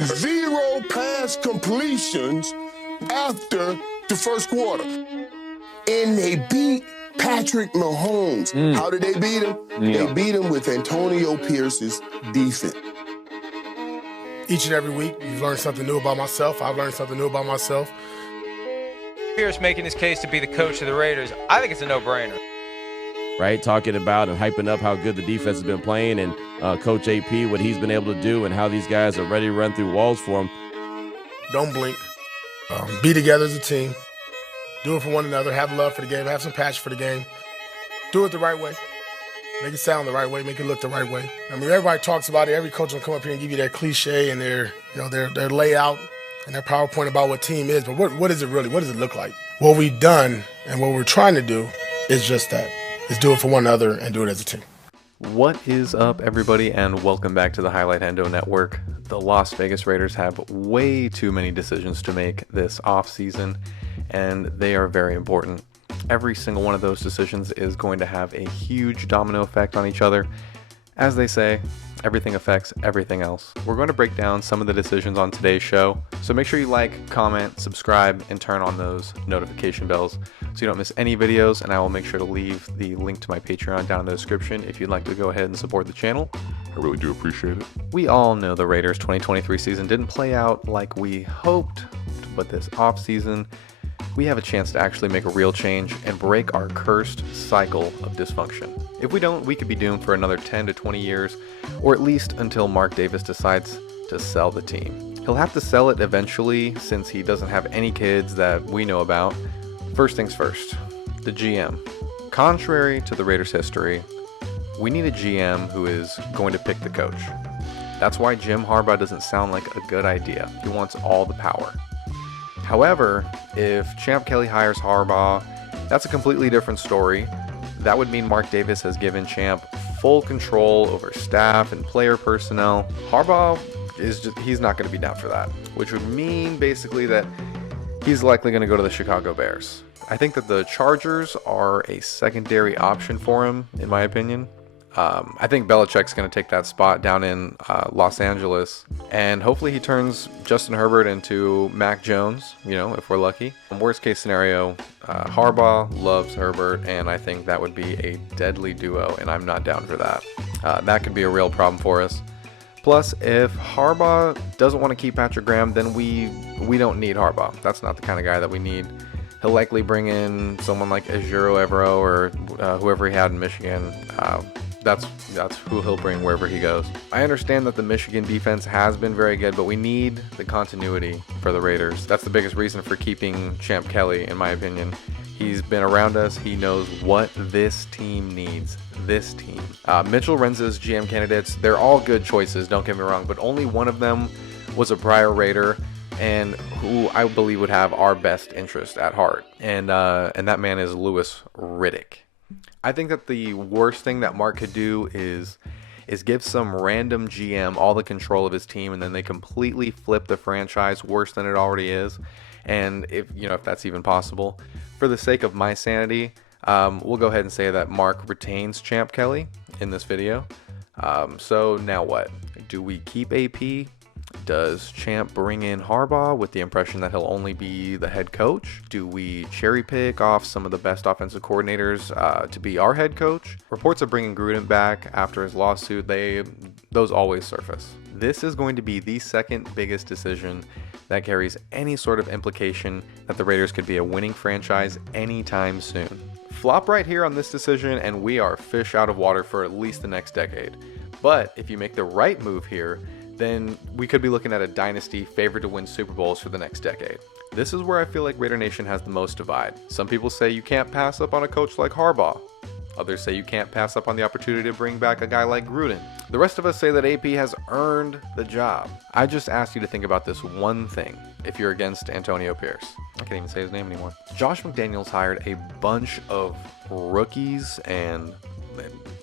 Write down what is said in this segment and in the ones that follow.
0 pass completions after the first quarter. And they beat Patrick Mahomes. How did they beat him? Yeah. They beat him with Antonio Pierce's defense. Each and every week, you've learned something new about myself. I've learned something new about myself. Pierce making his case to be the coach of the Raiders, I think it's a no-brainer. Right, talking about and hyping up how good the defense has been playing, and Coach AP, what he's been able to do, and how these guys are ready to run through walls for him. Don't blink. Be together as a team. Do it for one another. Have love for the game. Have some passion for the game. Do it the right way. Make it sound the right way. Make it look the right way. I mean, everybody talks about it. Every coach will come up here and give you their cliche and their layout and their PowerPoint about what team is. But what is it really? What does it look like? What we've done and what we're trying to do is just that. Is do it for one another and do it as a team. What is up, everybody, and welcome back to the Highlight Hendo Network. The Las Vegas Raiders have way too many decisions to make this offseason, and they are very important. Every single one of those decisions is going to have a huge domino effect on each other. As they say, everything affects everything else. We're going to break down some of the decisions on today's show, so make sure you like, comment, subscribe, and turn on those notification bells so you don't miss any videos, and I will make sure to leave the link to my Patreon down in the description if you'd like to go ahead and support the channel. I really do appreciate it. We all know the Raiders 2023 season didn't play out like we hoped, but this offseason, we have a chance to actually make a real change and break our cursed cycle of dysfunction. If we don't, we could be doomed for another 10 to 20 years, or at least until Mark Davis decides to sell the team. He'll have to sell it eventually since he doesn't have any kids that we know about. First things first, the GM. Contrary to the Raiders' history, we need a GM who is going to pick the coach. That's why Jim Harbaugh doesn't sound like a good idea. He wants all the power. However, if Champ Kelly hires Harbaugh, that's a completely different story. That would mean Mark Davis has given Champ full control over staff and player personnel. Harbaugh he's not going to be down for that, which would mean basically that he's likely going to go to the Chicago Bears. I think that the Chargers are a secondary option for him, in my opinion. I think Belichick's going to take that spot down in Los Angeles, and hopefully he turns Justin Herbert into Mac Jones, if we're lucky. Worst case scenario, Harbaugh loves Herbert, and I think that would be a deadly duo, and I'm not down for that. That could be a real problem for us. Plus, if Harbaugh doesn't want to keep Patrick Graham, then we don't need Harbaugh. That's not the kind of guy that we need. He'll likely bring in someone like Ejiro Evero or whoever he had in Michigan. That's who he'll bring wherever he goes. I understand that the Michigan defense has been very good, but we need the continuity for the Raiders. That's the biggest reason for keeping Champ Kelly, in my opinion. He's been around us. He knows what this team needs. This team. Mitchell Renza's GM candidates, they're all good choices, don't get me wrong, but only one of them was a prior Raider and who I believe would have our best interest at heart. And that man is Louis Riddick. I think that the worst thing that Mark could do is give some random GM all the control of his team, and then they completely flip the franchise worse than it already is. And if that's even possible, for the sake of my sanity, we'll go ahead and say that Mark retains Champ Kelly in this video. So now what? Do we keep AP? Does Champ bring in Harbaugh with the impression that he'll only be the head coach? Do we cherry pick off some of the best offensive coordinators to be our head coach? Reports of bringing Gruden back after his lawsuit, those always surface. This is going to be the second biggest decision that carries any sort of implication that the Raiders could be a winning franchise anytime soon. Flop right here on this decision and we are fish out of water for at least the next decade. But if you make the right move here, then we could be looking at a dynasty favored to win Super Bowls for the next decade. This is where I feel like Raider Nation has the most divide. Some people say you can't pass up on a coach like Harbaugh. Others say you can't pass up on the opportunity to bring back a guy like Gruden. The rest of us say that AP has earned the job. I just asked you to think about this one thing if you're against Antonio Pierce. I can't even say his name anymore. Josh McDaniels hired a bunch of rookies and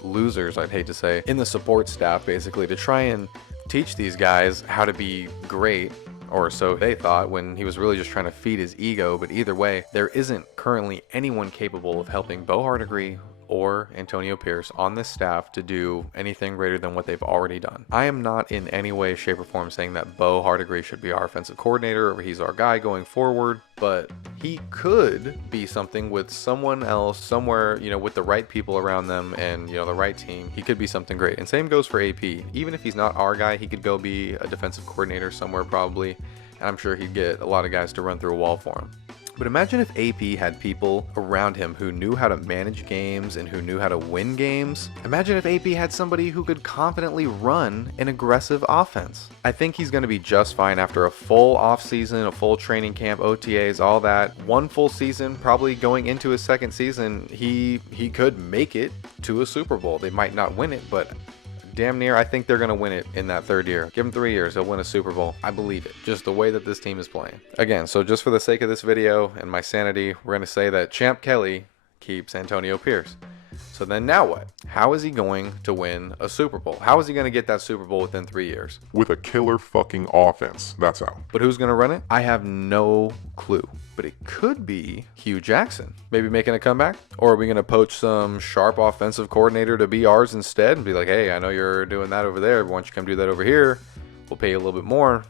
losers, I'd hate to say, in the support staff basically to try and teach these guys how to be great, or so they thought, when he was really just trying to feed his ego. But either way, there isn't currently anyone capable of helping Bo Hardegree or Antonio Pierce on this staff to do anything greater than what they've already done. I am not in any way, shape, or form saying that Bo Hardigree should be our offensive coordinator or he's our guy going forward, but he could be something with someone else somewhere, with the right people around them and, the right team. He could be something great. And same goes for AP. Even if he's not our guy, he could go be a defensive coordinator somewhere probably. And I'm sure he'd get a lot of guys to run through a wall for him. But imagine if AP had people around him who knew how to manage games and who knew how to win games. Imagine if AP had somebody who could confidently run an aggressive offense. I think he's going to be just fine after a full offseason, a full training camp, OTAs, all that. One full season, probably going into his second season, he could make it to a Super Bowl. They might not win it, but damn near, I think they're going to win it in that third year. Give him 3 years, he'll win a Super Bowl. I believe it. Just the way that this team is playing. Again, so just for the sake of this video and my sanity, we're going to say that Champ Kelly keeps Antonio Pierce. So then now what? How is he going to win a Super Bowl? How is he going to get that Super Bowl within 3 years? With a killer fucking offense. That's how. But who's going to run it? I have no clue. But it could be Hugh Jackson. Maybe making a comeback? Or are we going to poach some sharp offensive coordinator to be ours instead and be like, hey, I know you're doing that over there, but why don't you come do that over here? We'll pay you a little bit more.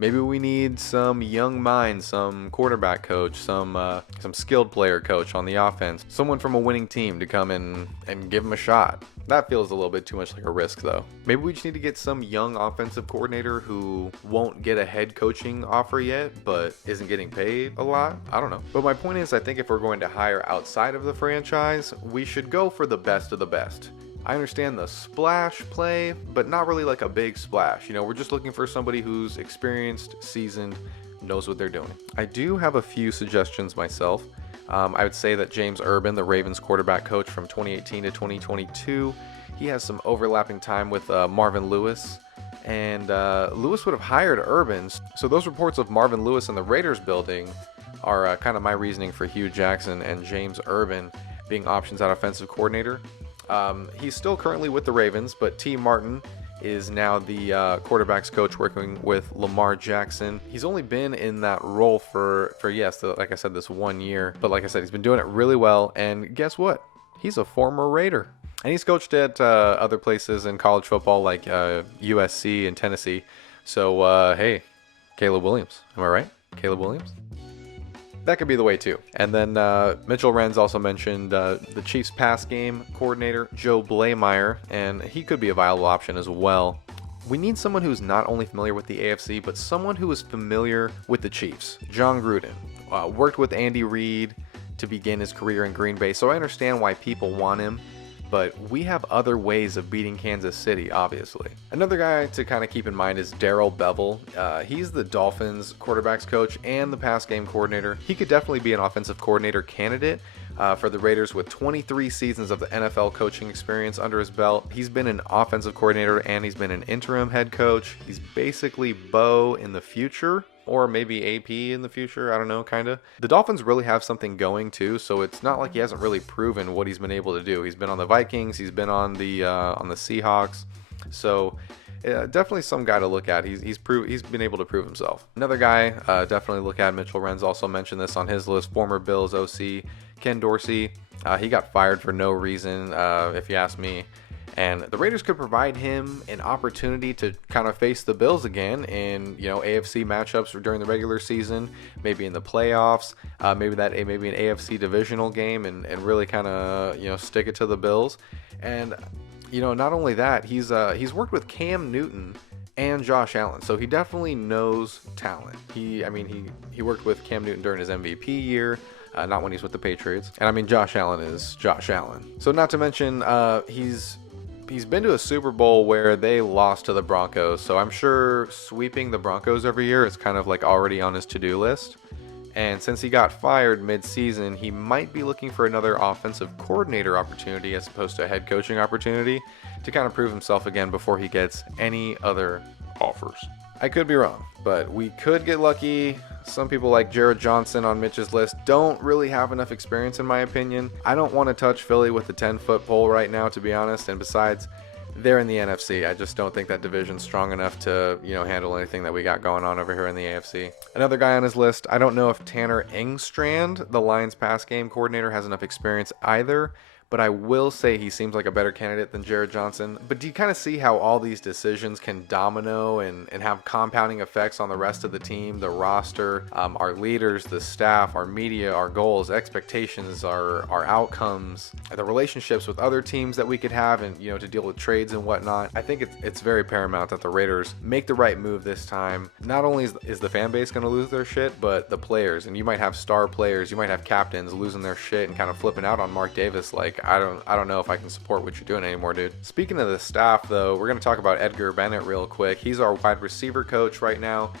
Maybe we need some young minds, some quarterback coach, some skilled player coach on the offense, someone from a winning team to come in and give them a shot. That feels a little bit too much like a risk though. Maybe we just need to get some young offensive coordinator who won't get a head coaching offer yet, but isn't getting paid a lot. I don't know. But my point is, I think if we're going to hire outside of the franchise, we should go for the best of the best. I understand the splash play, but not really like a big splash. We're just looking for somebody who's experienced, seasoned, knows what they're doing. I do have a few suggestions myself. I would say that James Urban, the Ravens quarterback coach from 2018 to 2022, he has some overlapping time with Marvin Lewis. And Lewis would have hired Urban. So those reports of Marvin Lewis in the Raiders building are kind of my reasoning for Hugh Jackson and James Urban being options at offensive coordinator. He's still currently with the Ravens, but T. Martin is now the quarterback's coach working with Lamar Jackson. He's only been in that role for like I said, this 1 year. But like I said, he's been doing it really well. And guess what? He's a former Raider. And he's coached at other places in college football like USC and Tennessee. So, hey, Caleb Williams. Am I right? Caleb Williams? That could be the way too. And then Mitchell Renz also mentioned the Chiefs pass game coordinator, Joe Blameyer, and he could be a viable option as well. We need someone who's not only familiar with the AFC, but someone who is familiar with the Chiefs. John Gruden worked with Andy Reid to begin his career in Green Bay, so I understand why people want him. But we have other ways of beating Kansas City, obviously. Another guy to kind of keep in mind is Darrell Bevell. He's the Dolphins quarterbacks coach and the pass game coordinator. He could definitely be an offensive coordinator candidate for the Raiders with 23 seasons of the NFL coaching experience under his belt. He's been an offensive coordinator and he's been an interim head coach. He's basically Bo in the future. Or maybe AP in the future, I don't know, kind of. The Dolphins really have something going too, so it's not like he hasn't really proven what he's been able to do. He's been on the Vikings, he's been on the Seahawks, so definitely some guy to look at. He's been able to prove himself. Another guy definitely look at. Mitchell Renz also mentioned this on his list. Former Bills OC Ken Dorsey. He got fired for no reason, if you ask me. And the Raiders could provide him an opportunity to kind of face the Bills again in, AFC matchups during the regular season, maybe in the playoffs, maybe an AFC divisional game and really kind of, stick it to the Bills. And, not only that, he's worked with Cam Newton and Josh Allen, so he definitely knows talent. He worked with Cam Newton during his MVP year. Not when he's with the Patriots. And Josh Allen is Josh Allen. So not to mention, he's been to a Super Bowl where they lost to the Broncos, so I'm sure sweeping the Broncos every year is kind of like already on his to-do list. And since he got fired mid-season, he might be looking for another offensive coordinator opportunity as opposed to a head coaching opportunity to kind of prove himself again before he gets any other offers. I could be wrong, but we could get lucky. Some people like Jared Johnson on Mitch's list don't really have enough experience in my opinion. I don't want to touch Philly with the 10-foot pole right now, to be honest, and besides, they're in the NFC. I just don't think that division's strong enough to, handle anything that we got going on over here in the AFC. Another guy on his list, I don't know if Tanner Engstrand, the Lions pass game coordinator, has enough experience either, but I will say he seems like a better candidate than Jared Johnson. But do you kind of see how all these decisions can domino and have compounding effects on the rest of the team, the roster, our leaders, the staff, our media, our goals, expectations, our outcomes, the relationships with other teams that we could have, and to deal with trades and whatnot. I think it's very paramount that the Raiders make the right move this time. Not only is the fan base going to lose their shit, but the players. And you might have star players, you might have captains losing their shit and kind of flipping out on Mark Davis like, I don't know if I can support what you're doing anymore, dude. Speaking of the staff, though, we're going to talk about Edgar Bennett real quick. He's our wide receiver coach right now.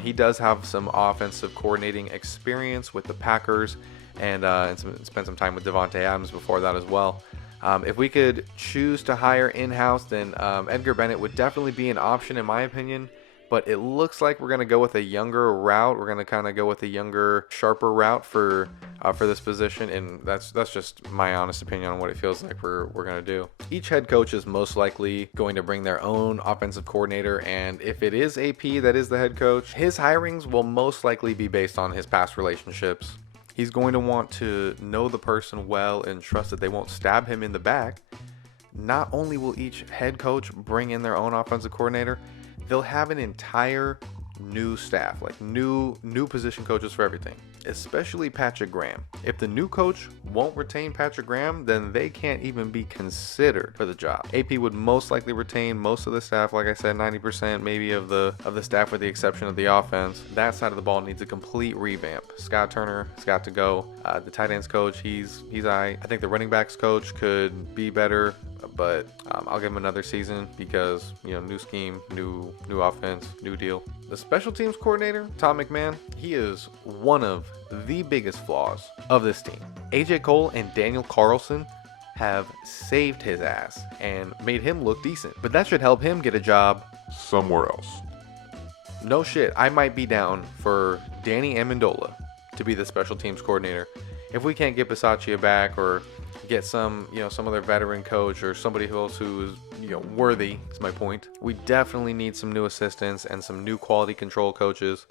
He does have some offensive coordinating experience with the Packers and spent some time with Devontae Adams before that as well. If we could choose to hire in-house, then Edgar Bennett would definitely be an option in my opinion. But it looks like we're going to go with a younger route. We're going to kind of go with a younger, sharper route for this position, and that's just my honest opinion on what it feels like we're going to do. Each head coach is most likely going to bring their own offensive coordinator, and if it is AP that is the head coach, his hirings will most likely be based on his past relationships. He's going to want to know the person well and trust that they won't stab him in the back. Not only will each head coach bring in their own offensive coordinator, they'll have an entire new staff, like new position coaches for everything, especially Patrick Graham. If the new coach won't retain Patrick Graham, then they can't even be considered for the job. AP would most likely retain most of the staff, like I said, 90% maybe of the staff with the exception of the offense. That side of the ball needs a complete revamp. Scott Turner has got to go. The tight ends coach, he's I think the running backs coach could be better, but I'll give him another season because new scheme, new offense, new deal. The special teams coordinator, Tom McMahon, he is one of the biggest flaws of this team. AJ Cole and Daniel Carlson have saved his ass and made him look decent, but that should help him get a job somewhere else. No shit, I might be down for Danny Amendola to be the special teams coordinator if we can't get Bisaccia back or get some other veteran coach or somebody else who's worthy, is my point. We definitely need some new assistants and some new quality control coaches,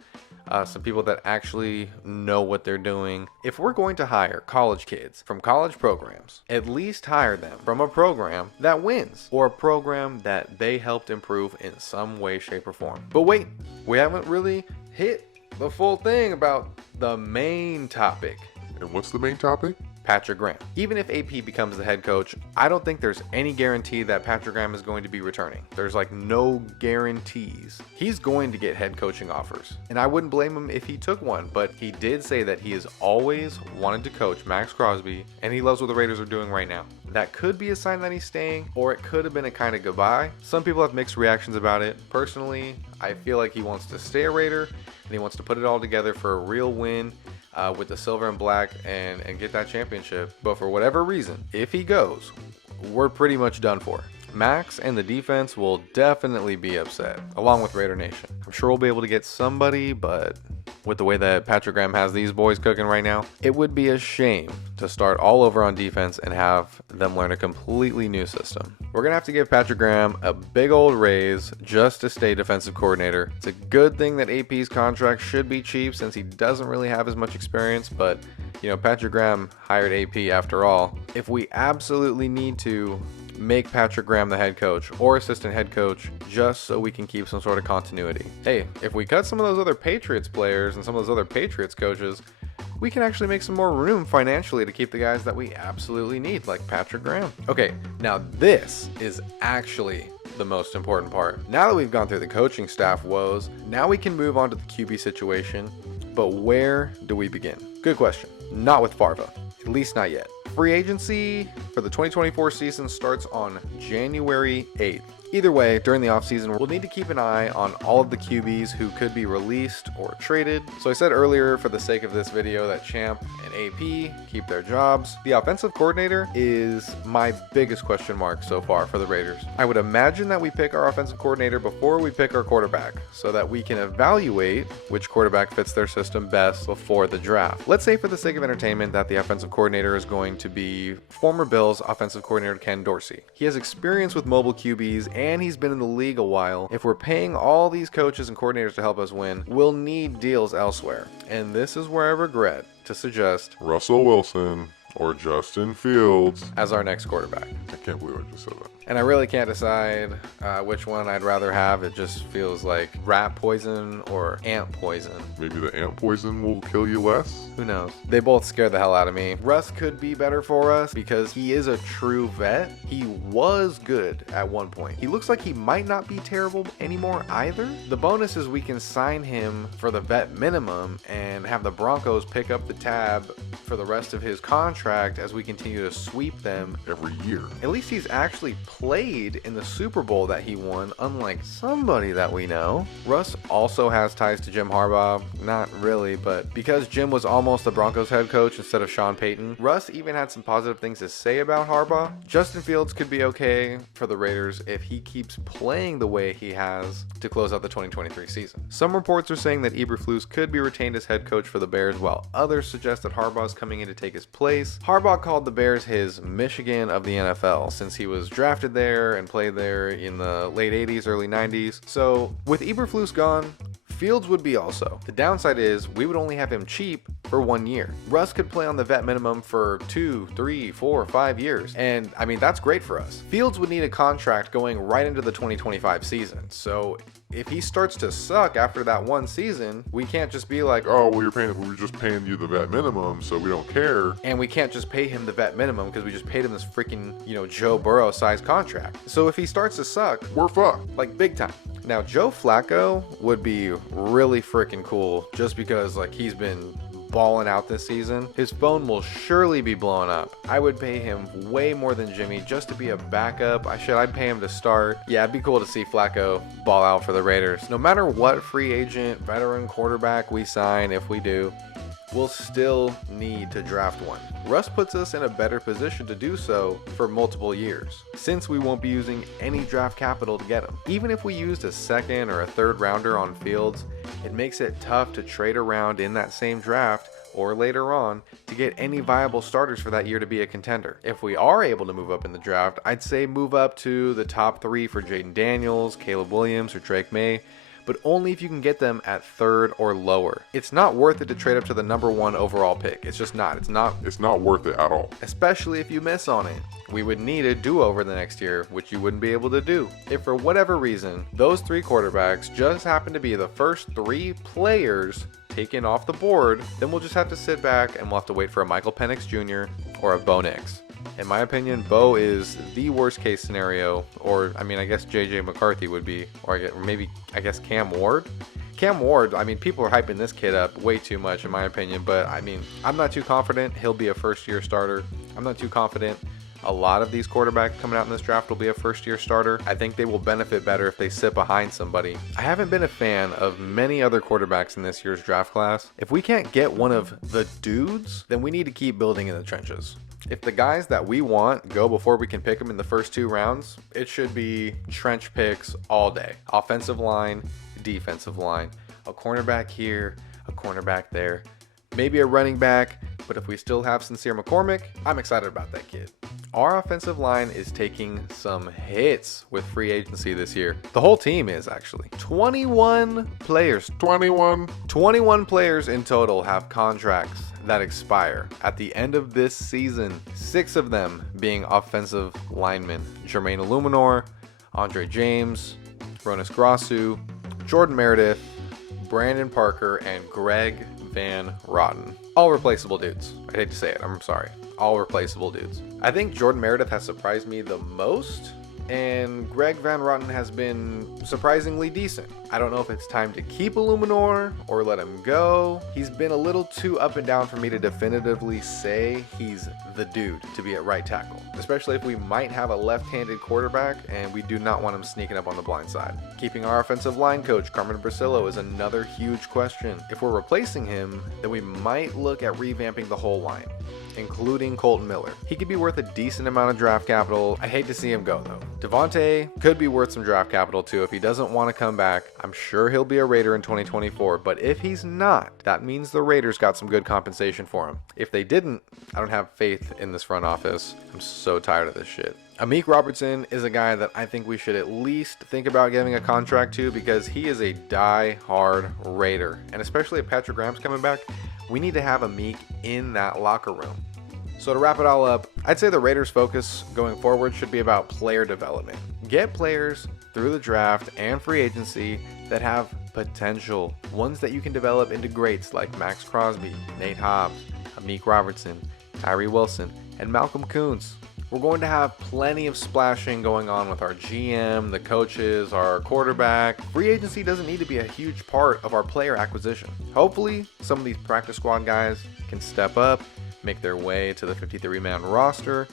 some people that actually know what they're doing. If we're going to hire college kids from college programs, at least hire them from a program that wins or a program that they helped improve in some way, shape, or form. But wait, we haven't really hit the full thing about the main topic. And what's the main topic? Patrick Graham. Even if AP becomes the head coach, I don't think there's any guarantee that Patrick Graham is going to be returning. There's no guarantees. He's going to get head coaching offers, and I wouldn't blame him if he took one, but he did say that he has always wanted to coach Max Crosby, and he loves what the Raiders are doing right now. That could be a sign that he's staying, or it could have been a kind of goodbye. Some people have mixed reactions about it. Personally, I feel like he wants to stay a Raider, and he wants to put it all together for a real win with the silver and black and get that championship. But for whatever reason, if he goes, we're pretty much done for. Max and the defense will definitely be upset, along with Raider Nation. I'm sure we'll be able to get somebody, but with the way that Patrick Graham has these boys cooking right now, it would be a shame to start all over on defense and have them learn a completely new system. We're going to have to give Patrick Graham a big old raise just to stay defensive coordinator. It's a good thing that AP's contract should be cheap since he doesn't really have as much experience, but Patrick Graham hired AP after all. If we absolutely need to, make Patrick Graham the head coach or assistant head coach just so we can keep some sort of continuity. Hey, if we cut some of those other Patriots players and some of those other Patriots coaches, we can actually make some more room financially to keep the guys that we absolutely need, like Patrick Graham. Okay, now this is actually the most important part. Now that we've gone through the coaching staff woes, now we can move on to the QB situation. But where do we begin? Good question. Not with Farva, at least not yet. Free agency for the 2024 season starts on January 8th. Either way, during the offseason, we'll need to keep an eye on all of the QBs who could be released or traded. So I said earlier, for the sake of this video, that Champ and AP keep their jobs. The offensive coordinator is my biggest question mark so far for the Raiders. I would imagine that we pick our offensive coordinator before we pick our quarterback, so that we can evaluate which quarterback fits their system best before the draft. Let's say, for the sake of entertainment, that the offensive coordinator is going to be former Bills offensive coordinator Ken Dorsey. He has experience with mobile QBs and he's been in the league a while. If we're paying all these coaches and coordinators to help us win, we'll need deals elsewhere. And this is where I regret to suggest Russell Wilson or Justin Fields as our next quarterback. I can't believe I just said that. And I really can't decide which one I'd rather have. It just feels like rat poison or ant poison. Maybe the ant poison will kill you less? Who knows? They both scare the hell out of me. Russ could be better for us because he is a true vet. He was good at one point. He looks like he might not be terrible anymore either. The bonus is we can sign him for the vet minimum and have the Broncos pick up the tab for the rest of his contract as we continue to sweep them Every year. At least he's actually played in the Super Bowl that he won, unlike somebody that we know. Russ also has ties to Jim Harbaugh. Not really, but because Jim was almost the Broncos head coach instead of Sean Payton, Russ even had some positive things to say about Harbaugh. Justin Fields could be okay for the Raiders if he keeps playing the way he has to close out the 2023 season. Some reports are saying that Eberflus could be retained as head coach for the Bears, while others suggest that Harbaugh's coming in to take his place. Harbaugh called the Bears his Michigan of the NFL since he was drafted there and played there in the late 80s, early 90s. So with Eberflus gone, Fields would be also. The downside is we would only have him cheap for 1 year. Russ could play on the vet minimum for 2, 3, 4, 5 years. And I mean, that's great for us. Fields would need a contract going right into the 2025 season. So if he starts to suck after that one season, we can't just be like, Oh, well, we're just paying you the vet minimum, so we don't care. and we can't just pay him the vet minimum because we just paid him this freaking, Joe Burrow sized contract. So if he starts to suck, We're fucked. like big time. Now, Joe Flacco would be really freaking cool just because he's been balling out this season. His phone will surely be blowing up. I would pay him way more than Jimmy just to be a backup. I'd pay him to start. Yeah, it'd be cool to see Flacco ball out for the Raiders. No matter what free agent, veteran quarterback we sign, if we do, we'll still need to draft one. Russ puts us in a better position to do so for multiple years, since we won't be using any draft capital to get him. Even if we used a second or a third rounder on Fields, it makes it tough to trade around in that same draft or later on to get any viable starters for that year to be a contender. If we are able to move up in the draft, I'd say move up to the top 3 for Jaden Daniels, Caleb Williams, or Drake May, but only if you can get them at 3rd or lower. It's not worth it to trade up to the number 1 overall pick. It's just not. It's not worth it at all. Especially if you miss on it. We would need a do-over the next year, which you wouldn't be able to do. If for whatever reason, those 3 quarterbacks just happen to be the first 3 players taken off the board, then we'll just have to sit back and we'll have to wait for a Michael Penix Jr. or a Bo Nix. In my opinion, Bo is the worst case scenario, or I guess JJ McCarthy would be, or maybe Cam Ward. Cam Ward, people are hyping this kid up way too much in my opinion, but I'm not too confident he'll be a first-year starter. I'm not too confident a lot of these quarterbacks coming out in this draft will be a first-year starter. I think they will benefit better if they sit behind somebody. I haven't been a fan of many other quarterbacks in this year's draft class. If we can't get one of the dudes, then we need to keep building in the trenches. If the guys that we want go before we can pick them in the first 2 rounds, it should be trench picks all day. Offensive line, defensive line, a cornerback here, a cornerback there, maybe a running back, but if we still have Sincere McCormick, I'm excited about that kid. Our offensive line is taking some hits with free agency this year. The whole team is actually. 21 players. 21 players in total have contracts that expire at the end of this season. 6 of them being offensive linemen. Jermaine Illuminor, Andre James, Ronis Grasu, Jordan Meredith, Brandon Parker, and Greg Van Rotten. All replaceable dudes. I hate to say it, I'm sorry. All replaceable dudes. I think Jordan Meredith has surprised me the most, and Greg Van Rotten has been surprisingly decent. I don't know if it's time to keep Illuminor or let him go. He's been a little too up and down for me to definitively say he's the dude to be at right tackle, especially if we might have a left-handed quarterback and we do not want him sneaking up on the blind side. Keeping our offensive line coach, Carmen Brasillo, is another huge question. If we're replacing him, then we might look at revamping the whole line, including Colton Miller. He could be worth a decent amount of draft capital. I hate to see him go though. Devontae could be worth some draft capital too if he doesn't want to come back. I'm sure he'll be a Raider in 2024, but if he's not, that means the Raiders got some good compensation for him. If they didn't, I don't have faith in this front office. I'm so tired of this shit. Amik Robertson is a guy that I think we should at least think about giving a contract to because he is a die-hard Raider. And especially if Patrick Graham's coming back, we need to have Amik in that locker room. So to wrap it all up, I'd say the Raiders' focus going forward should be about player development. Get players through the draft and free agency that have potential, ones that you can develop into greats like Max Crosby, Nate Hobbs, Amik Robertson, Tyree Wilson, and Malcolm Kuntz. We're going to have plenty of splashing going on with our GM, the coaches, our quarterback. Free agency doesn't need to be a huge part of our player acquisition. Hopefully, some of these practice squad guys can step up, make their way to the 53-man roster.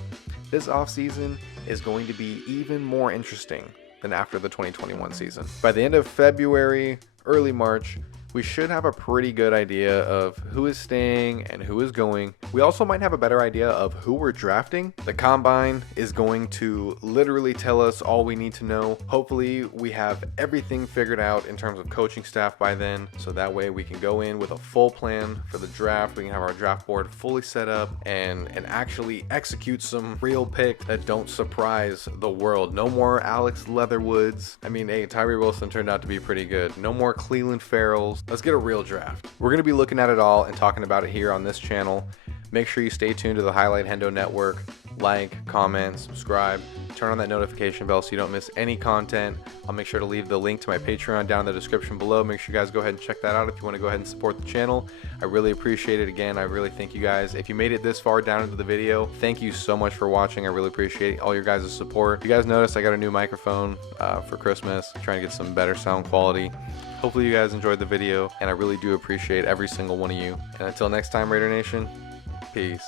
This offseason is going to be even more interesting than after the 2021 season. By the end of February, early March, we should have a pretty good idea of who is staying and who is going. We also might have a better idea of who we're drafting. The combine is going to literally tell us all we need to know. Hopefully we have everything figured out in terms of coaching staff by then, so that way we can go in with a full plan for the draft. We can have our draft board fully set up and actually execute some real picks that don't surprise the world. No more Alex Leatherwoods. I mean, hey, Tyree Wilson turned out to be pretty good. No more Cleveland Farrells. Let's get a real draft. We're going to be looking at it all and talking about it here on this channel. Make sure you stay tuned to the Highlight Hendo Network. Like, comment, subscribe, turn on that notification bell so you don't miss any content. I'll make sure to leave the link to my Patreon down in the description below. Make sure you guys go ahead and check that out if you want to go ahead and support the channel. I really appreciate it. Again, I really thank you guys. If you made it this far down into the video, thank you so much for watching. I really appreciate all your guys' support. You guys noticed I got a new microphone for Christmas. I'm trying to get some better sound quality. Hopefully you guys enjoyed the video, and I really do appreciate every single one of you. And until next time, Raider Nation, peace.